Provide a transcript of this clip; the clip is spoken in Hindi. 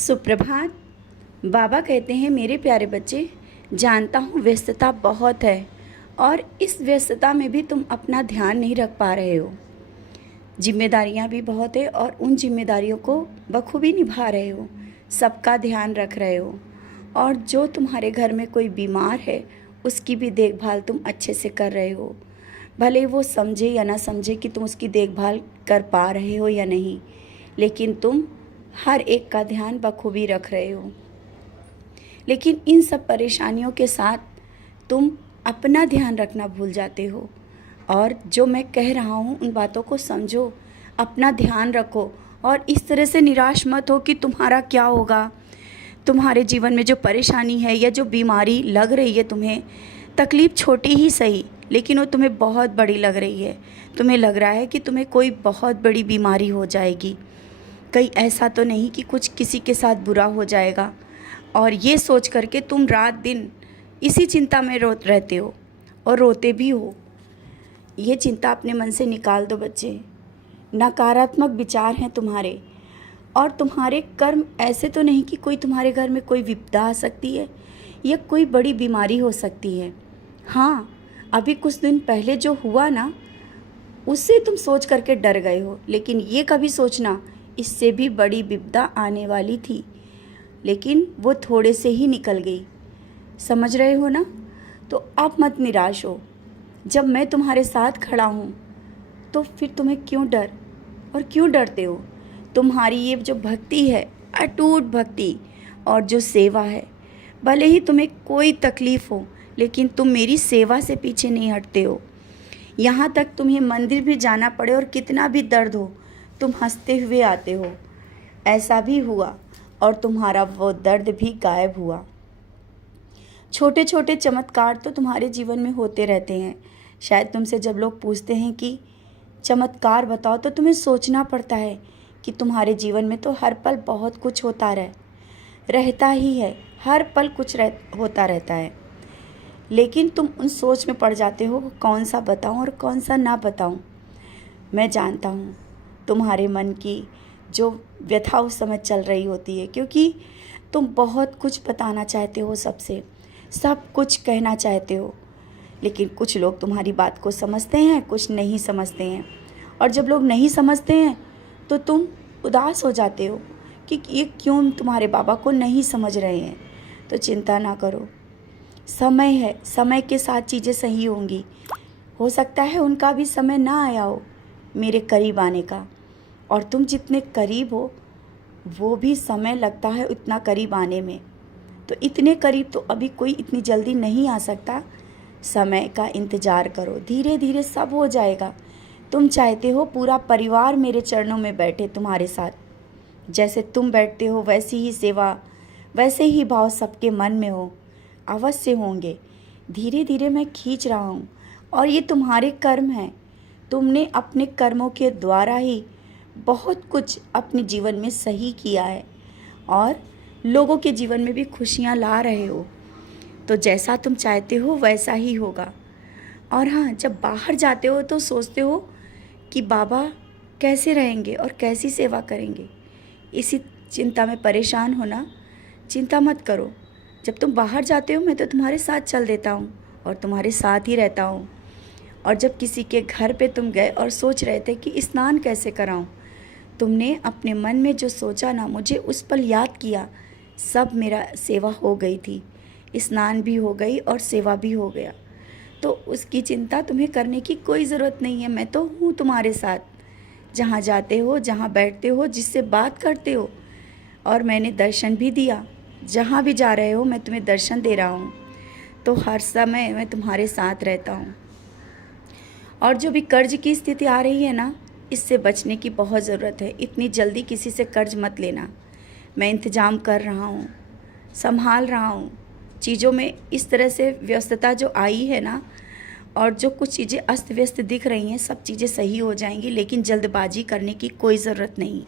सुप्रभात। बाबा कहते हैं, मेरे प्यारे बच्चे, जानता हूँ व्यस्तता बहुत है और इस व्यस्तता में भी तुम अपना ध्यान नहीं रख पा रहे हो। जिम्मेदारियाँ भी बहुत है और उन जिम्मेदारियों को बखूबी निभा रहे हो, सबका ध्यान रख रहे हो और जो तुम्हारे घर में कोई बीमार है उसकी भी देखभाल तुम अच्छे से कर रहे हो। भले वो समझे या ना समझे कि तुम उसकी देखभाल कर पा रहे हो या नहीं, लेकिन तुम हर एक का ध्यान बखूबी रख रहे हो। लेकिन इन सब परेशानियों के साथ तुम अपना ध्यान रखना भूल जाते हो और जो मैं कह रहा हूँ उन बातों को समझो, अपना ध्यान रखो और इस तरह से निराश मत हो कि तुम्हारा क्या होगा। तुम्हारे जीवन में जो परेशानी है या जो बीमारी लग रही है तुम्हें, तकलीफ़ छोटी ही सही लेकिन वो तुम्हें बहुत बड़ी लग रही है। तुम्हें लग रहा है कि तुम्हें कोई बहुत बड़ी बीमारी हो जाएगी, कहीं ऐसा तो नहीं कि कुछ किसी के साथ बुरा हो जाएगा। और ये सोच करके तुम रात दिन इसी चिंता में रहते हो और रोते भी हो। ये चिंता अपने मन से निकाल दो बच्चे। नकारात्मक विचार हैं तुम्हारे और तुम्हारे कर्म ऐसे तो नहीं कि कोई तुम्हारे घर में कोई विपदा आ सकती है या कोई बड़ी बीमारी हो सकती है। हाँ, अभी कुछ दिन पहले जो हुआ ना, उससे तुम सोच करके डर गए हो, लेकिन ये कभी सोचना इससे भी बड़ी विपदा आने वाली थी, लेकिन वो थोड़े से ही निकल गई। समझ रहे हो ना? तो अब मत निराश हो। जब मैं तुम्हारे साथ खड़ा हूँ तो फिर तुम्हें क्यों डर और क्यों डरते हो? तुम्हारी ये जो भक्ति है, अटूट भक्ति और जो सेवा है, भले ही तुम्हें कोई तकलीफ़ हो लेकिन तुम मेरी सेवा से पीछे नहीं हटते हो। यहाँ तक तुम्हें मंदिर भी जाना पड़े और कितना भी दर्द हो, तुम हंसते हुए आते हो। ऐसा भी हुआ और तुम्हारा वो दर्द भी गायब हुआ। छोटे छोटे चमत्कार तो तुम्हारे जीवन में होते रहते हैं। शायद तुमसे जब लोग पूछते हैं कि चमत्कार बताओ, तो तुम्हें सोचना पड़ता है कि तुम्हारे जीवन में तो हर पल बहुत कुछ होता रहता ही है, हर पल कुछ होता रहता है। लेकिन तुम उन सोच में पड़ जाते हो कौन सा बताऊं और कौन सा ना बताऊं। मैं जानता हूं तुम्हारे मन की जो व्यथा उस समय चल रही होती है, क्योंकि तुम बहुत कुछ बताना चाहते हो, सबसे सब कुछ कहना चाहते हो। लेकिन कुछ लोग तुम्हारी बात को समझते हैं, कुछ नहीं समझते हैं। और जब लोग नहीं समझते हैं तो तुम उदास हो जाते हो कि ये क्यों तुम्हारे बाबा को नहीं समझ रहे हैं। तो चिंता ना करो, समय है, समय के साथ चीज़ें सही होंगी। हो सकता है उनका भी समय ना आया हो मेरे करीब आने का, और तुम जितने करीब हो वो भी समय लगता है उतना करीब आने में। तो इतने करीब तो अभी कोई इतनी जल्दी नहीं आ सकता। समय का इंतज़ार करो, धीरे धीरे सब हो जाएगा। तुम चाहते हो पूरा परिवार मेरे चरणों में बैठे तुम्हारे साथ। जैसे तुम बैठते हो वैसी ही सेवा, वैसे ही भाव सबके मन में हो, अवश्य होंगे। धीरे धीरे मैं खींच रहा हूँ और ये तुम्हारे कर्म हैं। तुमने अपने कर्मों के द्वारा ही बहुत कुछ अपने जीवन में सही किया है और लोगों के जीवन में भी खुशियाँ ला रहे हो। तो जैसा तुम चाहते हो वैसा ही होगा। और हाँ, जब बाहर जाते हो तो सोचते हो कि बाबा कैसे रहेंगे और कैसी सेवा करेंगे, इसी चिंता में परेशान होना। चिंता मत करो, जब तुम बाहर जाते हो मैं तो तुम्हारे साथ चल देता हूँ और तुम्हारे साथ ही रहता हूँ। और जब किसी के घर पे तुम गए और सोच रहे थे कि स्नान कैसे कराऊँ, तुमने अपने मन में जो सोचा ना, मुझे उस पल याद किया, सब मेरा सेवा हो गई थी। स्नान भी हो गई और सेवा भी हो गया। तो उसकी चिंता तुम्हें करने की कोई ज़रूरत नहीं है। मैं तो हूँ तुम्हारे साथ, जहाँ जाते हो, जहाँ बैठते हो, जिससे बात करते हो। और मैंने दर्शन भी दिया, जहाँ भी जा रहे हो मैं तुम्हें दर्शन दे रहा हूँ। तो हर समय मैं तुम्हारे साथ रहता हूँ। और जो भी कर्ज की स्थिति आ रही है ना, इससे बचने की बहुत ज़रूरत है। इतनी जल्दी किसी से कर्ज मत लेना। मैं इंतज़ाम कर रहा हूँ, संभाल रहा हूँ चीज़ों में। इस तरह से व्यस्तता जो आई है ना, और जो कुछ चीज़ें अस्त व्यस्त दिख रही हैं, सब चीज़ें सही हो जाएंगी, लेकिन जल्दबाजी करने की कोई ज़रूरत नहीं।